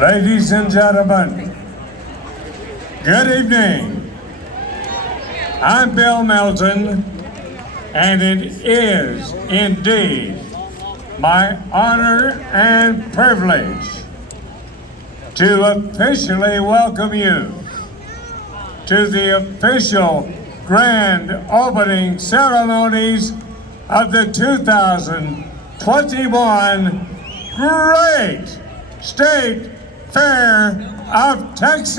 Ladies and gentlemen, good evening. I'm Bill Melton, and it is indeed my honor and privilege to officially welcome you to the official grand opening ceremonies of the 2021 Great State Fair of Texas.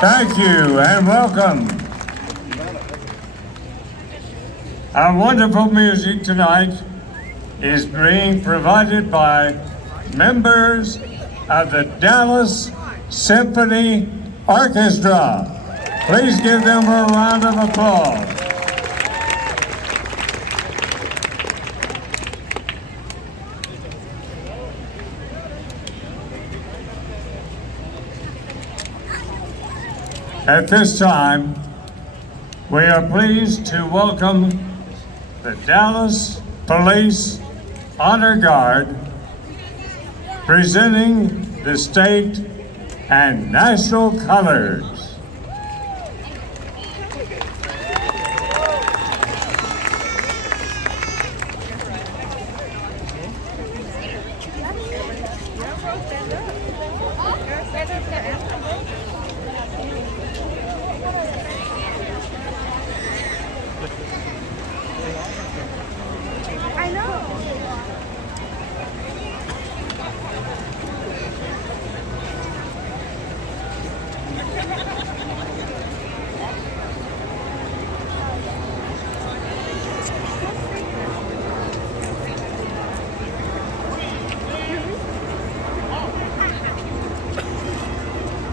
Thank you and welcome. Our wonderful music tonight is being provided by members of the Dallas Symphony Orchestra. Please give them a round of applause. At this time, we are pleased to welcome the Dallas Police Honor Guard, presenting the state and national colors.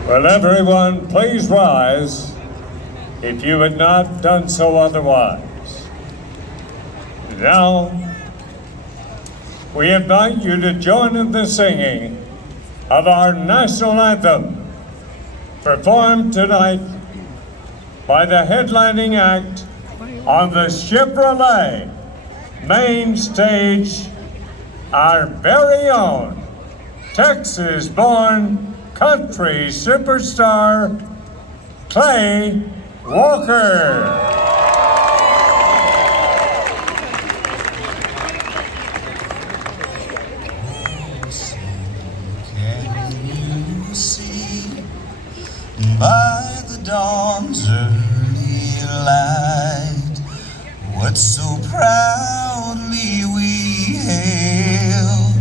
Will everyone please rise if you had not done so otherwise. Now, we invite you to join in the singing of our national anthem, performed tonight by the headlining act on the Chevrolet main stage, our very own Texas-born country superstar, Clay Walker. By the dawn's early light, what so proudly we hailed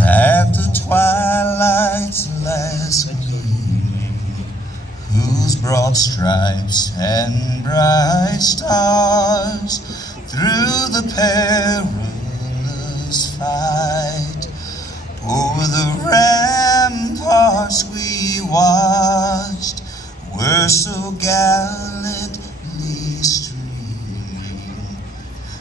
at the twilight's last gleaming, whose broad stripes and bright stars through the perilous fight over the ramparts we watched were so gallantly streaming,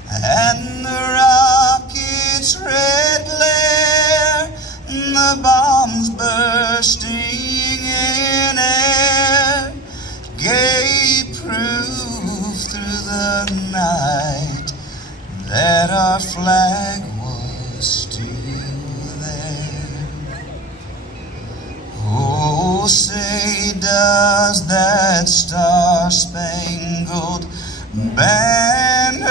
and the rocket's red glare, the bombs bursting in air, gave proof through the night that our flag was still there. Oh, say does that star-spangled banner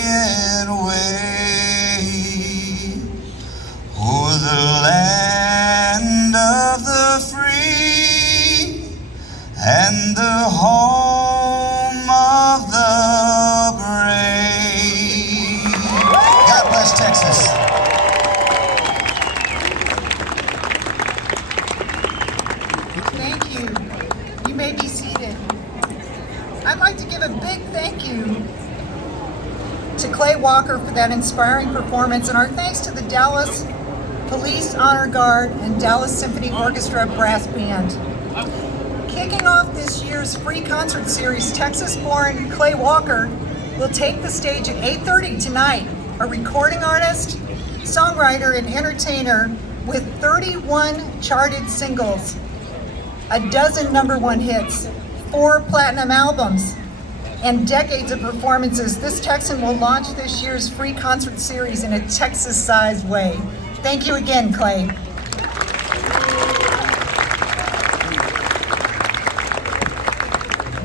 yet wave o'er the land of the free and the home of the brave? God bless Texas. Thank you. You may be seated. I'd like to give a big thank you to Clay Walker for that inspiring performance, and our thanks to the Dallas Police Honor Guard and Dallas Symphony Orchestra Brass Band. Kicking off this year's free concert series, Texas-born Clay Walker will take the stage at 8:30 tonight, a recording artist, songwriter, and entertainer with 31 charted singles, a dozen #1 hits, 4 platinum albums, and decades of performances, this Texan will launch this year's free concert series in a Texas-sized way. Thank you again, Clay.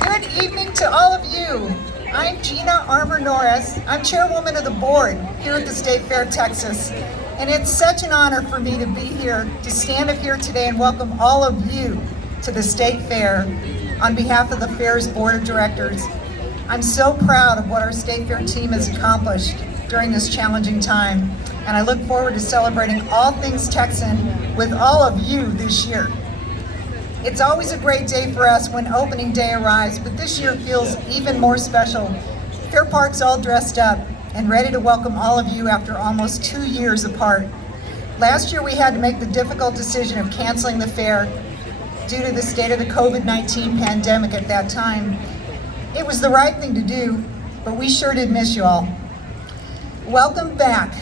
Good evening to all of you. I'm Gina Armour Norris. I'm chairwoman of the board here at the State Fair, Texas. And it's such an honor for me to be here, to stand up here today and welcome all of you to the State Fair on behalf of the Fair's Board of Directors. I'm so proud of what our State Fair team has accomplished during this challenging time, and I look forward to celebrating all things Texan with all of you this year. It's always a great day for us when opening day arrives, but this year feels even more special. Fair Park's all dressed up and ready to welcome all of you after almost 2 years apart. Last year we had to make the difficult decision of canceling the fair due to the state of the COVID-19 pandemic at that time. It was the right thing to do, but we sure did miss you all. Welcome back.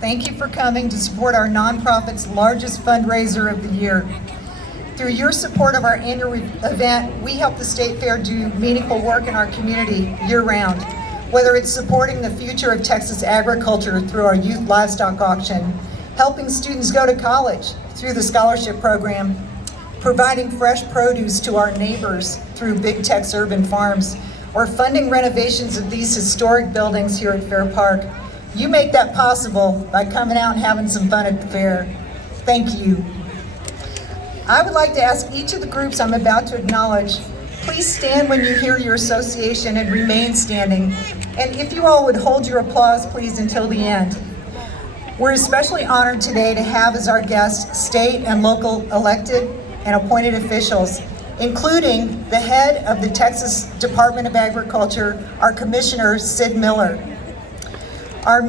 Thank you for coming to support our nonprofit's largest fundraiser of the year. Through your support of our annual event, we help the State Fair do meaningful work in our community year-round. Whether it's supporting the future of Texas agriculture through our youth livestock auction, helping students go to college through the scholarship program, providing fresh produce to our neighbors through Big Tex Urban Farms, or funding renovations of these historic buildings here at Fair Park. You make that possible by coming out and having some fun at the fair. Thank you. I would like to ask each of the groups I'm about to acknowledge, please stand when you hear your association and remain standing. And if you all would hold your applause, please, until the end. We're especially honored today to have as our guests state and local elected and appointed officials, including the head of the Texas Department of Agriculture, our Commissioner, Sid Miller. Our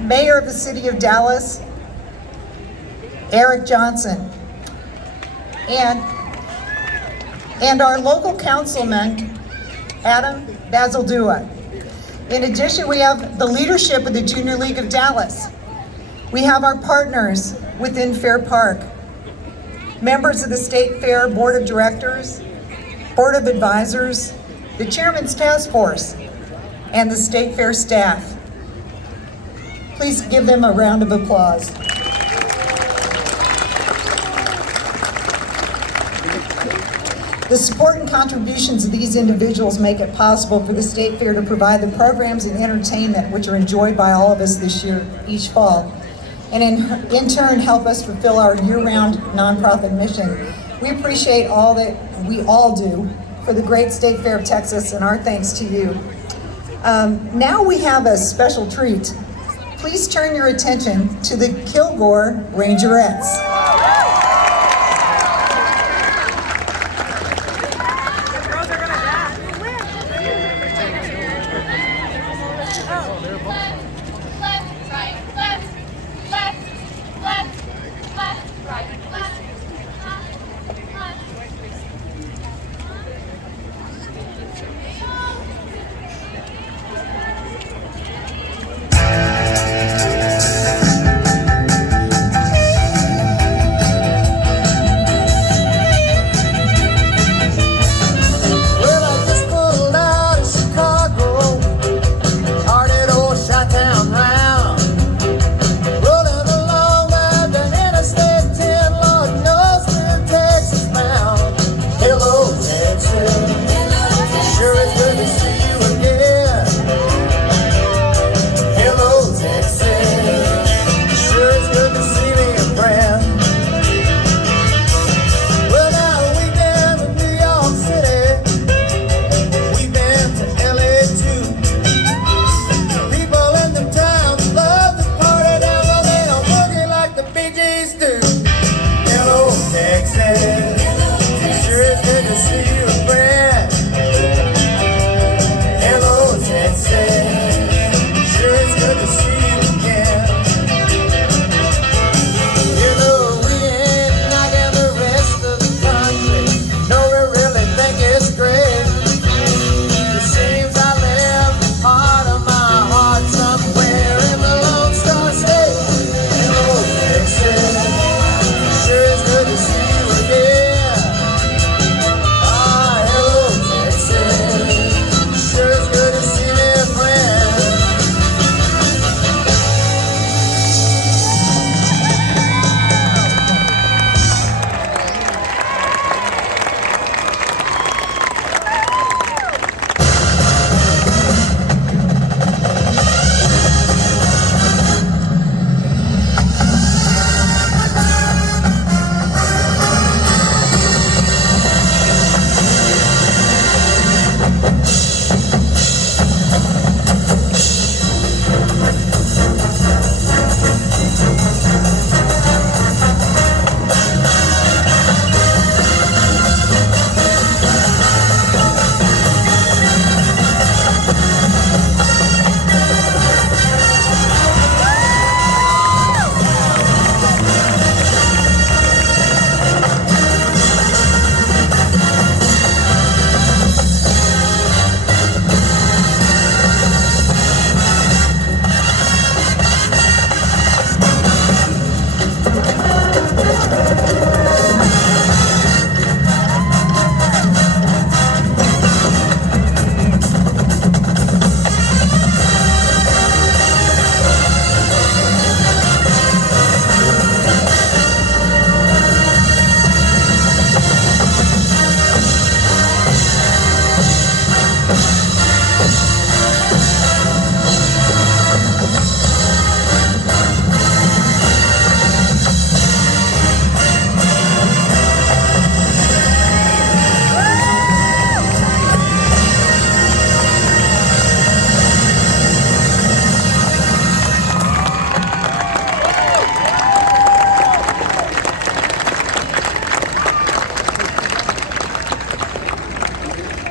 Mayor of the City of Dallas, Eric Johnson, and our local councilman, Adam Bazaldua. In addition, we have the leadership of the Junior League of Dallas. We have our partners within Fair Park, members of the State Fair Board of Directors, Board of Advisors, the Chairman's Task Force, and the State Fair staff. Please give them a round of applause. The support and contributions of these individuals make it possible for the State Fair to provide the programs and entertainment which are enjoyed by all of us this year, each fall, and in turn help us fulfill our year-round nonprofit mission. We appreciate all that we all do for the great State Fair of Texas, and our thanks to you. Now we have a special treat. Please turn your attention to the Kilgore Rangerettes.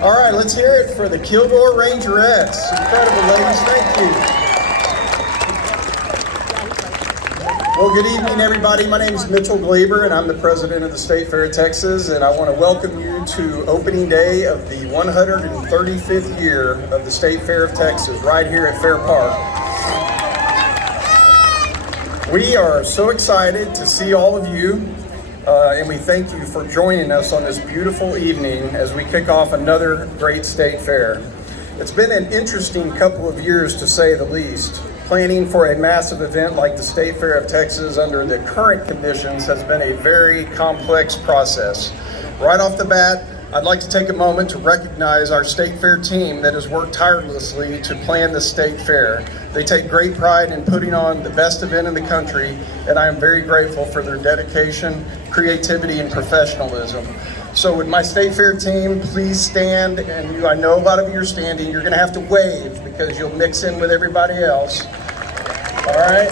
All right, let's hear it for the Kilgore Rangerettes. Incredible, ladies. Thank you. Well, good evening, everybody. My name is Mitchell Gleber, and I'm the president of the State Fair of Texas, and I want to welcome you to opening day of the 135th year of the State Fair of Texas, right here at Fair Park. We are so excited to see all of you, and we thank you for joining us on this beautiful evening as we kick off another great state fair. It's been an interesting couple of years, to say the least. Planning for a massive event like the State Fair of Texas under the current conditions has been a very complex process. Right off the bat, I'd like to take a moment to recognize our State Fair team that has worked tirelessly to plan the State Fair. They take great pride in putting on the best event in the country, and I am very grateful for their dedication, creativity, and professionalism. So would my State Fair team please stand, and I know a lot of you are standing, you're gonna have to wave because you'll mix in with everybody else. All right,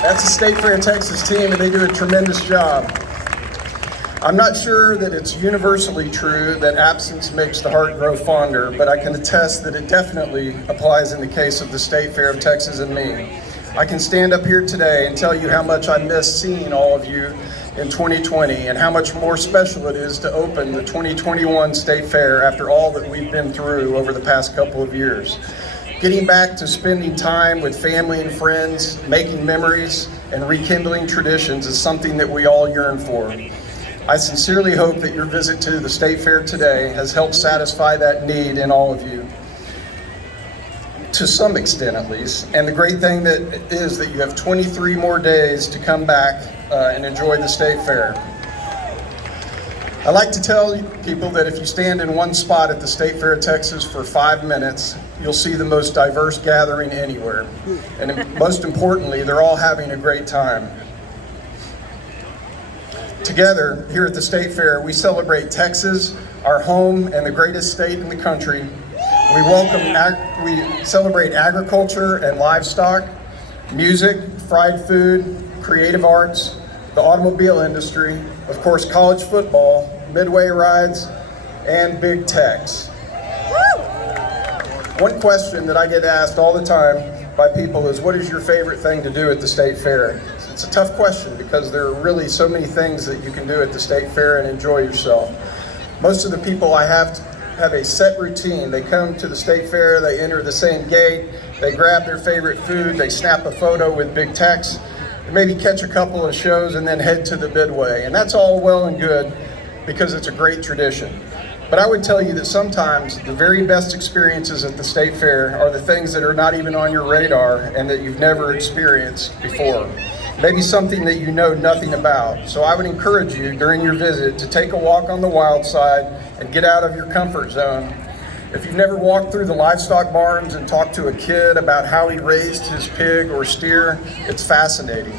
that's the State Fair of Texas team, and they do a tremendous job. I'm not sure that it's universally true that absence makes the heart grow fonder, but I can attest that it definitely applies in the case of the State Fair of Texas and me. I can stand up here today and tell you how much I miss seeing all of you in 2020 and how much more special it is to open the 2021 State Fair after all that we've been through over the past couple of years. Getting back to spending time with family and friends, making memories, and rekindling traditions is something that we all yearn for. I sincerely hope that your visit to the State Fair today has helped satisfy that need in all of you, to some extent at least. And the great thing that is that you have 23 more days to come back and enjoy the State Fair. I like to tell people that if you stand in one spot at the State Fair of Texas for 5 minutes, you'll see the most diverse gathering anywhere. And most importantly, they're all having a great time. Together, here at the State Fair, we celebrate Texas, our home and the greatest state in the country. We celebrate agriculture and livestock, music, fried food, creative arts, the automobile industry, of course, college football, midway rides, and big techs. One question that I get asked all the time by people is, what is your favorite thing to do at the State Fair? It's a tough question because there are really so many things that you can do at the State Fair and enjoy yourself. Most of the people I have a set routine. They come to the State Fair, they enter the same gate, they grab their favorite food, they snap a photo with big techs, maybe catch a couple of shows and then head to the Midway. And that's all well and good because it's a great tradition. But I would tell you that sometimes the very best experiences at the State Fair are the things that are not even on your radar and that you've never experienced before. Maybe something that you know nothing about. So I would encourage you during your visit to take a walk on the wild side and get out of your comfort zone. If you've never walked through the livestock barns and talked to a kid about how he raised his pig or steer, it's fascinating.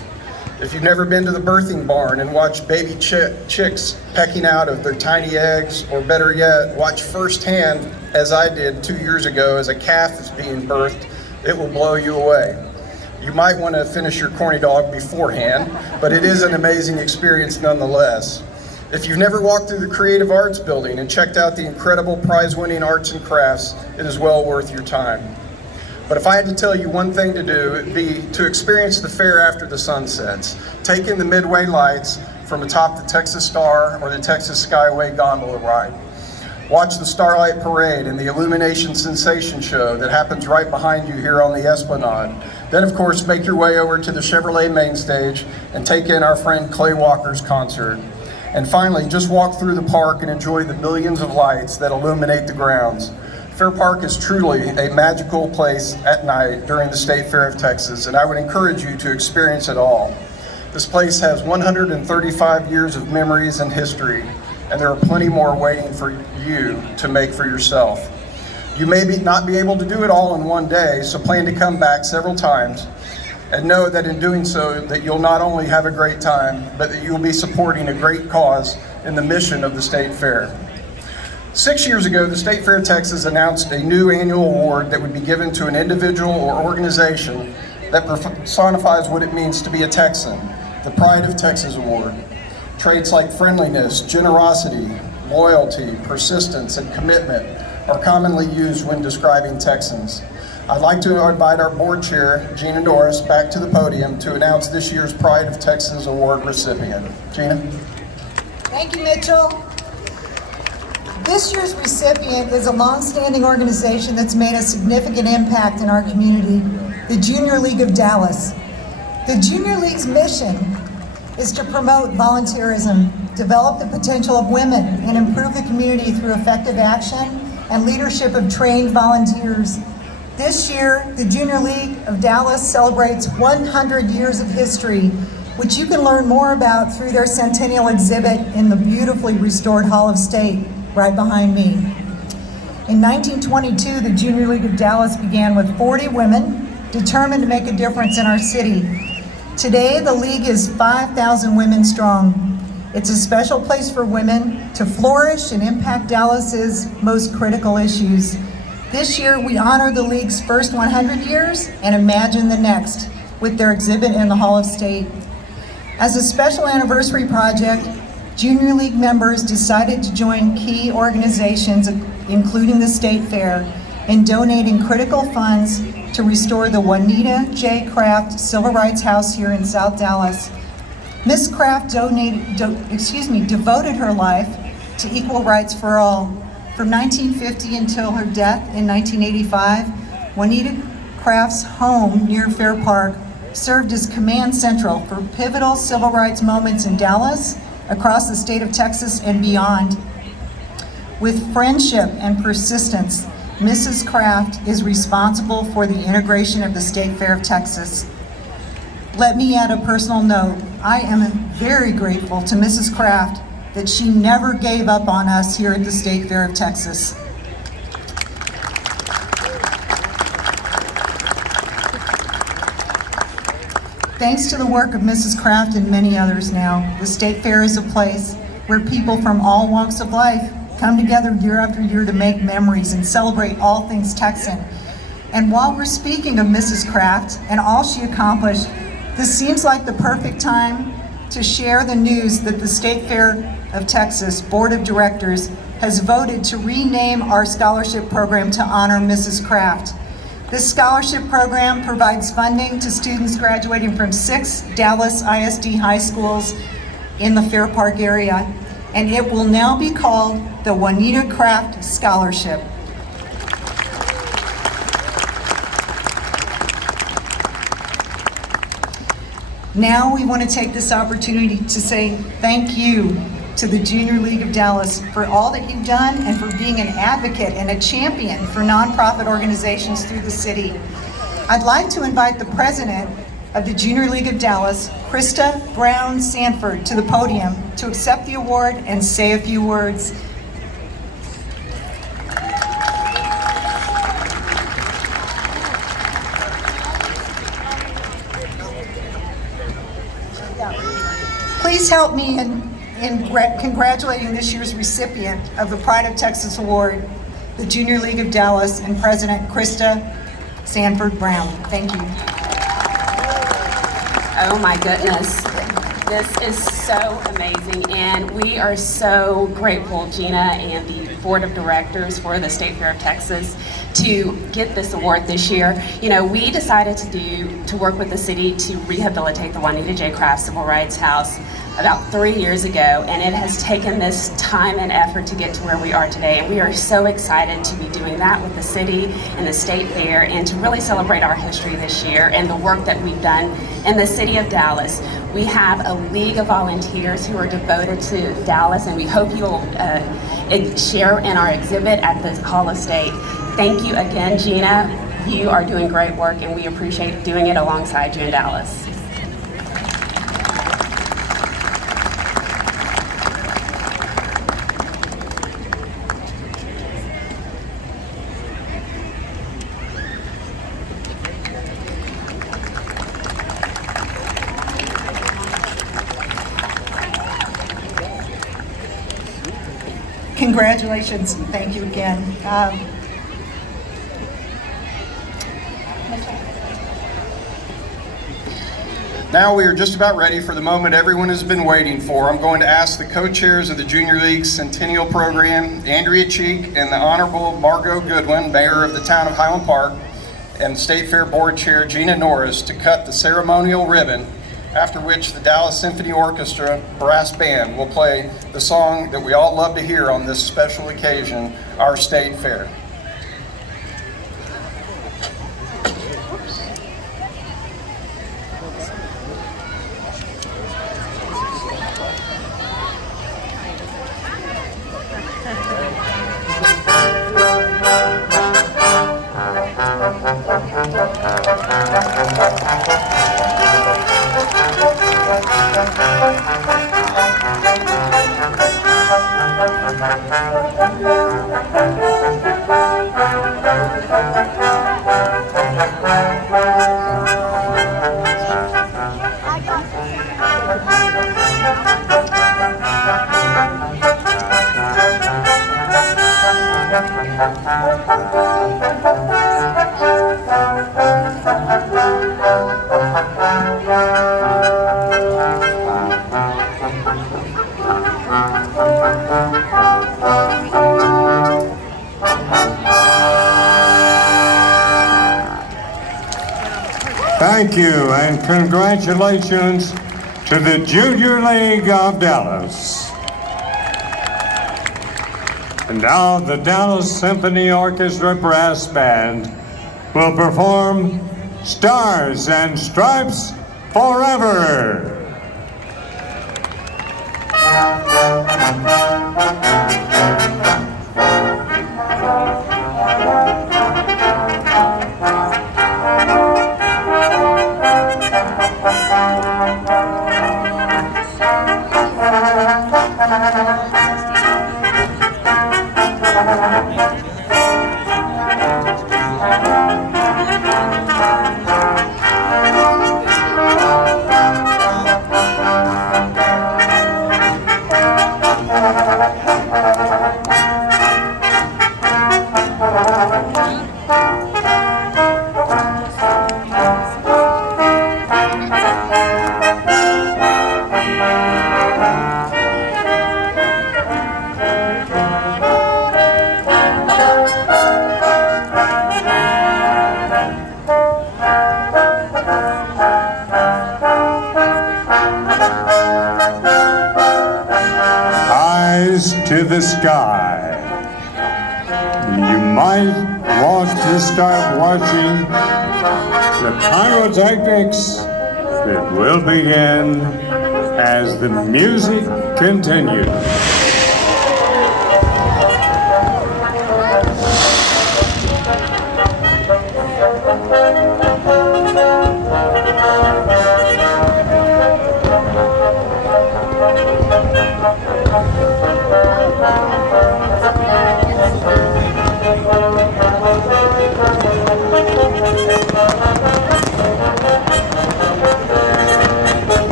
If you've never been to the birthing barn and watched baby chicks pecking out of their tiny eggs, or better yet, watch firsthand, as I did 2 years ago as a calf is being birthed, it will blow you away. You might want to finish your corny dog beforehand, but it is an amazing experience nonetheless. If you've never walked through the Creative Arts Building and checked out the incredible prize-winning arts and crafts, it is well worth your time. But if I had to tell you one thing to do, it'd be to experience the fair after the sun sets. Take in the Midway lights from atop the Texas Star or the Texas Skyway gondola ride. Watch the Starlight Parade and the Illumination Sensation Show that happens right behind you here on the Esplanade. Then, of course, make your way over to the Chevrolet main stage and take in our friend Clay Walker's concert. And finally, just walk through the park and enjoy the millions of lights that illuminate the grounds. Fair Park is truly a magical place at night during the State Fair of Texas, and I would encourage you to experience it all. This place has 135 years of memories and history, and there are plenty more waiting for you to make for yourself. You may not be able to do it all in one day, so plan to come back several times, and know that in doing so that you'll not only have a great time, but that you'll be supporting a great cause in the mission of the State Fair. 6 years ago, the State Fair of Texas announced a new annual award that would be given to an individual or organization that personifies what it means to be a Texan, the Pride of Texas Award. Traits like friendliness, generosity, loyalty, persistence, and commitment are commonly used when describing Texans. I'd like to invite our board chair, Gina Norris, back to the podium to announce this year's Pride of Texas Award recipient. Gina? Thank you, Mitchell. This year's recipient is a long-standing organization that's made a significant impact in our community, the Junior League of Dallas. The Junior League's mission is to promote volunteerism, develop the potential of women, and improve the community through effective action and leadership of trained volunteers. This year, the Junior League of Dallas celebrates 100 years of history, which you can learn more about through their centennial exhibit in the beautifully restored Hall of State right behind me. In 1922, the Junior League of Dallas began with 40 women determined to make a difference in our city. Today, the league is 5,000 women strong. It's a special place for women to flourish and impact Dallas's most critical issues. This year, we honor the league's first 100 years and imagine the next with their exhibit in the Hall of State. As a special anniversary project, Junior League members decided to join key organizations, including the State Fair, in donating critical funds to restore the Juanita J. Craft Civil Rights House here in South Dallas. Ms. Craft devoted her life to equal rights for all. From 1950 until her death in 1985, Juanita Craft's home near Fair Park served as command central for pivotal civil rights moments in Dallas, across the state of Texas, and beyond. With friendship and persistence, Mrs. Craft is responsible for the integration of the State Fair of Texas. Let me add a personal note. I am very grateful to Mrs. Craft that she never gave up on us here at the State Fair of Texas. Thanks to the work of Mrs. Craft and many others now, the State Fair is a place where people from all walks of life come together year after year to make memories and celebrate all things Texan. And while we're speaking of Mrs. Craft and all she accomplished, this seems like the perfect time to share the news that the State Fair of Texas Board of Directors has voted to rename our scholarship program to honor Mrs. Craft. This scholarship program provides funding to students graduating from 6 Dallas ISD high schools in the Fair Park area, and it will now be called the Juanita Craft Scholarship. Now we want to take this opportunity to say thank you to the Junior League of Dallas for all that you've done and for being an advocate and a champion for nonprofit organizations through the city. I'd like to invite the president of the Junior League of Dallas, Krista Brown Sanford, to the podium to accept the award and say a few words. Please help me in congratulating this year's recipient of the Pride of Texas Award, the Junior League of Dallas, and President Krista Sanford Brown. Thank you. Oh my goodness, this is so amazing, and we are so grateful, Gina and the Board of Directors for the State Fair of Texas, to get this award this year. You know, we decided to work with the city to rehabilitate the Juanita J. Craft Civil Rights House about 3 years ago, and it has taken this time and effort to get to where we are today, and we are so excited to be doing that with the city and the State Fair, and to really celebrate our history this year and the work that we've done in the city of Dallas. We have a league of volunteers who are devoted to Dallas, and we hope you'll share in our exhibit at the Hall of State. Thank you again, Gina. You are doing great work, and we appreciate doing it alongside you in Dallas. Congratulations, and thank you again. Now we are just about ready for the moment everyone has been waiting for. I'm going to ask the co-chairs of the Junior League Centennial Program, Andrea Cheek and the Honorable Margot Goodwin, Mayor of the town of Highland Park, and State Fair Board Chair Gina Norris to cut the ceremonial ribbon, after which the Dallas Symphony Orchestra Brass Band will play the song that we all love to hear on this special occasion, our State Fair. Thank you and congratulations to the Junior League of Dallas. And now the Dallas Symphony Orchestra Brass Band will perform Stars and Stripes Forever. To the sky. You might want to start watching the pyrotechnics that will begin as the music continues.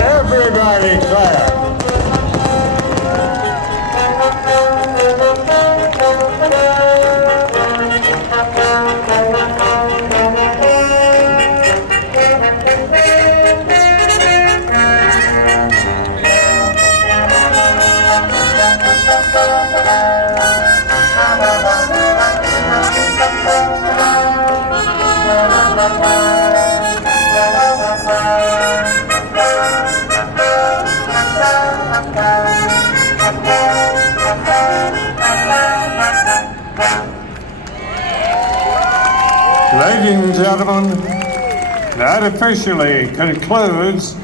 Everybody clap. Ladies and gentlemen, that officially concludes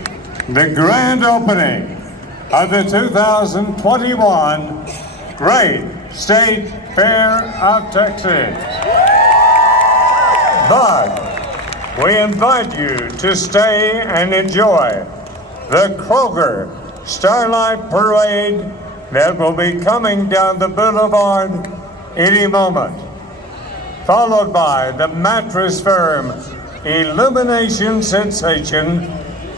the grand opening of the 2021 Great State Fair of Texas. But we invite you to stay and enjoy the Kroger Starlight Parade that will be coming down the boulevard any moment, followed by the mattress firm illumination sensation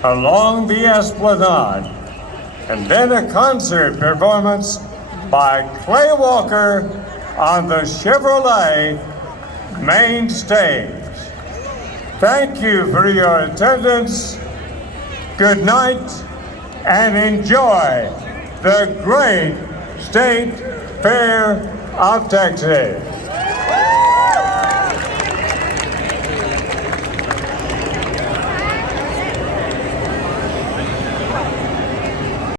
along the Esplanade, and then a concert performance by Clay Walker on the Chevrolet main stage. Thank you for your attendance. Good night and enjoy the great State Fair of Texas.